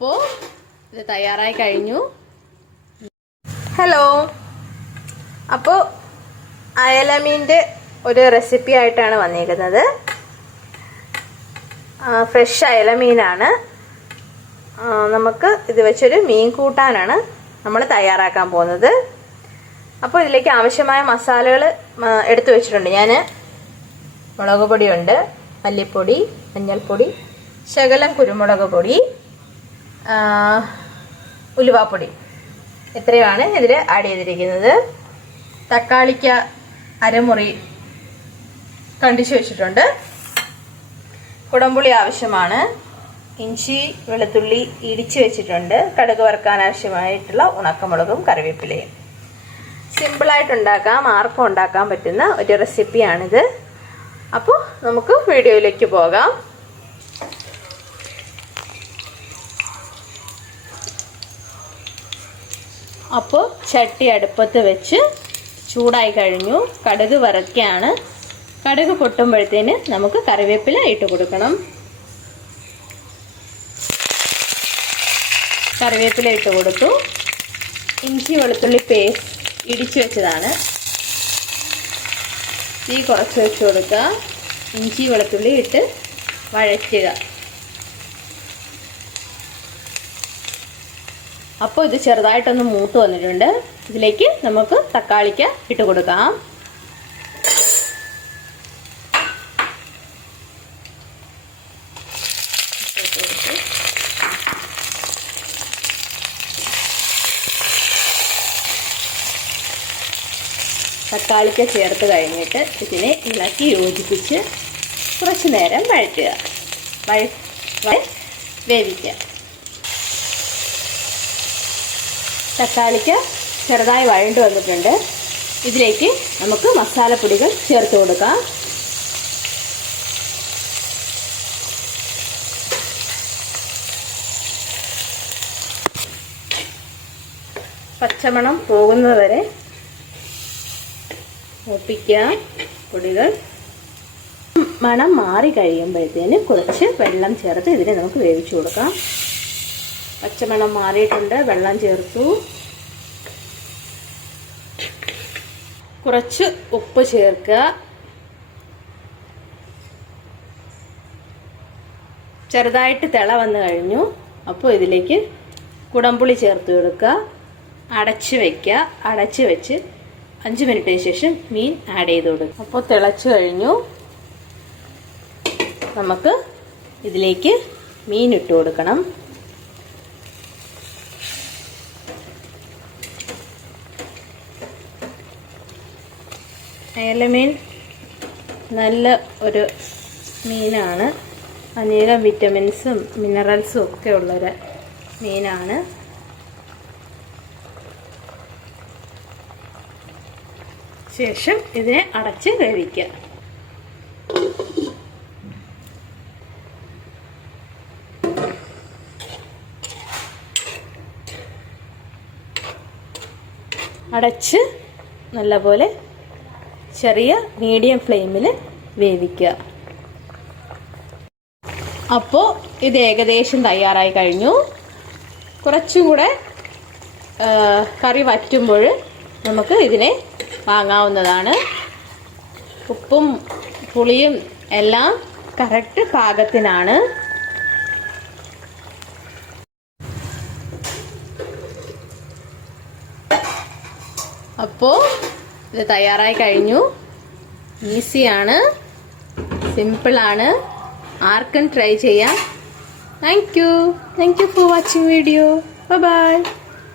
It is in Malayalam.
അപ്പോൾ ഇത് തയ്യാറായി കഴിഞ്ഞു. ഹലോ, അപ്പോൾ അയലമീൻ്റെ ഒരു റെസിപ്പി ആയിട്ടാണ് വന്നിരിക്കുന്നത്. ഫ്രഷ് അയലമീനാണ്. നമുക്ക് ഇത് വെച്ചൊരു മീൻ കൂട്ടാനാണ് നമ്മൾ തയ്യാറാക്കാൻ പോകുന്നത്. അപ്പോൾ ഇതിലേക്ക് ആവശ്യമായ മസാലകൾ എടുത്തു വെച്ചിട്ടുണ്ട്. ഞാൻ മുളക് പൊടിയുണ്ട്, മല്ലിപ്പൊടി, മഞ്ഞൾപ്പൊടി, ശകലം കുരുമുളക് പൊടി, ഉലുവാപ്പൊടി, ഇത്രയുമാണ് ഇതിൽ ആഡ് ചെയ്തിരിക്കുന്നത്. തക്കാളിക്ക് അരമുറി കണ്ടിച്ചു വെച്ചിട്ടുണ്ട്. കുടംപുളി ആവശ്യമാണ്. ഇഞ്ചി വെളുത്തുള്ളി ഇടിച്ചു വെച്ചിട്ടുണ്ട്. കടുക് വറുക്കാൻ ആവശ്യമായിട്ടുള്ള ഉണക്കമുളകും കറിവേപ്പിലയും. സിമ്പിളായിട്ട് ഉണ്ടാക്കാം, ആർക്കും ഉണ്ടാക്കാൻ പറ്റുന്ന ഒരു റെസിപ്പിയാണിത്. അപ്പോൾ നമുക്ക് വീഡിയോയിലേക്ക് പോകാം. അപ്പോൾ ചട്ടി അടുപ്പത്ത് വെച്ച് ചൂടായി കഴിഞ്ഞു. കടുക് വറുക്കുകയാണ്. കടുക് പൊട്ടുമ്പോഴത്തേന് നമുക്ക് കറിവേപ്പില ഇട്ട് കൊടുക്കണം. കറിവേപ്പില ഇട്ട് കൊടുത്തു. ഇഞ്ചി വെളുത്തുള്ളി പേസ്റ്റ് ഇടിച്ചു വെച്ചതാണ്. തീ കുറച്ച് വെച്ച് കൊടുക്കുക. ഇഞ്ചി വെളുത്തുള്ളി ഇട്ട് വഴറ്റുക. അപ്പോൾ ഇത് ചെറുതായിട്ടൊന്ന് മൂത്ത് വന്നിട്ടുണ്ട്. ഇതിലേക്ക് നമുക്ക് തക്കാളിക്ക് ഇട്ട് കൊടുക്കാം. തക്കാളിക്ക് ചേർത്ത് കഴിഞ്ഞിട്ട് ഇതിനെ ഇളക്കി യോജിപ്പിച്ച് കുറച്ച് നേരം വഴറ്റുക, വേവിക്കുക. തക്കാളിക്ക് ചെറുതായി വഴണ്ട് വന്നിട്ടുണ്ട്. ഇതിലേക്ക് നമുക്ക് മസാലപ്പൊടികൾ ചേർത്ത് കൊടുക്കാം. പച്ചമണം പോകുന്നതുവരെ മൂപ്പിക്കുക പൊടികൾ. മണം മാറി കഴിയുമ്പോഴത്തേന് കുറച്ച് വെള്ളം ചേർത്ത് ഇതിനെ നമുക്ക് വേവിച്ചു കൊടുക്കാം. പച്ചമണം മാറിയിട്ടുണ്ട്. വെള്ളം ചേർത്തു. കുറച്ച് ഉപ്പ് ചേർക്കുക. ചെറുതായിട്ട് തിള വന്നു കഴിഞ്ഞു. അപ്പോൾ ഇതിലേക്ക് കുടംപുളി ചേർത്ത് കൊടുക്കുക. അടച്ച് വയ്ക്കുക. അടച്ച് വെച്ച് 5 മിനിറ്റിന് ശേഷം മീൻ ആഡ് ചെയ്ത് കൊടുക്കുക. അപ്പോൾ തിളച്ച് കഴിഞ്ഞു. നമുക്ക് ഇതിലേക്ക് മീൻ ഇട്ട് കൊടുക്കണം. അയലമീൻ നല്ല ഒരു മീനാണ്. അനേകം വിറ്റമിൻസും മിനറൽസും ഒക്കെ ഉള്ളൊരു മീനാണ്. ശേഷം ഇതിനെ അടച്ച് വേവിക്കുക. അടച്ച് നല്ലപോലെ ചെറിയ മീഡിയം ഫ്ലെയിമിൽ വേവിക്കുക. അപ്പോൾ ഇത് ഏകദേശം തയ്യാറായി കഴിഞ്ഞു. കുറച്ചും കൂടെ കറി വറ്റുമ്പോൾ നമുക്ക് ഇതിനെ വാങ്ങാവുന്നതാണ്. ഉപ്പും പുളിയും എല്ലാം കറക്റ്റ് പാകത്തിനാണ്. അപ്പോൾ ഇത് തയ്യാറായി കഴിഞ്ഞു. ഈസിയാണ്, സിമ്പിളാണ്, ആർക്കും ട്രൈ ചെയ്യാം. Thank you for watching video. By.